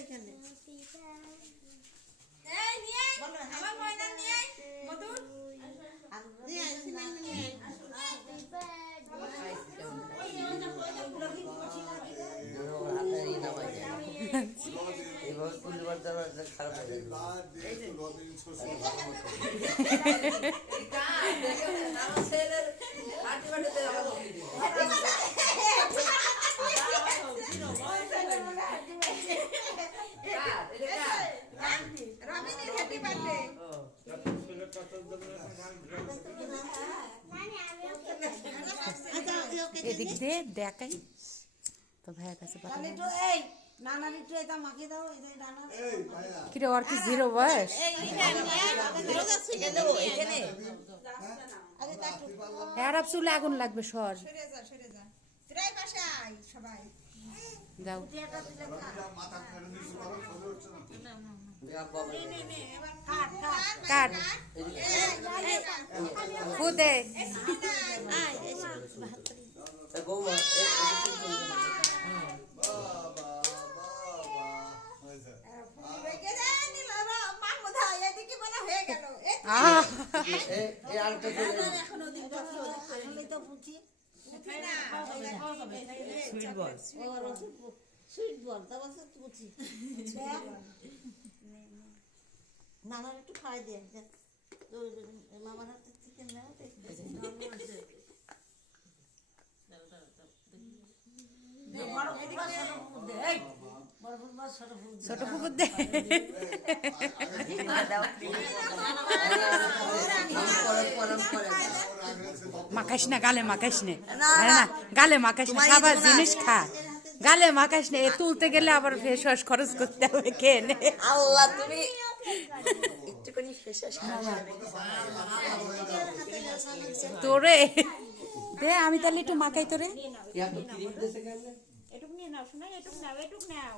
এখানে আমার ময়না নিয়ে মধুর এদিক দিয়ে দেখাই তো ভাইয়ের কাছে কিরে ওর কি 0 বয়স আরব চুলে আগুন লাগবে সর যাও কাট খুদে নানার একটু খাই দিয়ে মামার হাতে চিকেন নেওয়া ছোট পুকুর দে মাখাইস না গালে মাখাইস না না গালে মাখাইস না খাবার জিনিস খা গালে মাখাইস না তুলতে গেলে আবার ফেস ওয়াশ খরচ করতে হবে কে নে আল্লাহ তুমি একটুখানি ফেস ওয়াশ তোরে দে আমি তাহলে একটু মাখাই তোরে এটুক নিয়ে নাও শোনা এটুক নাও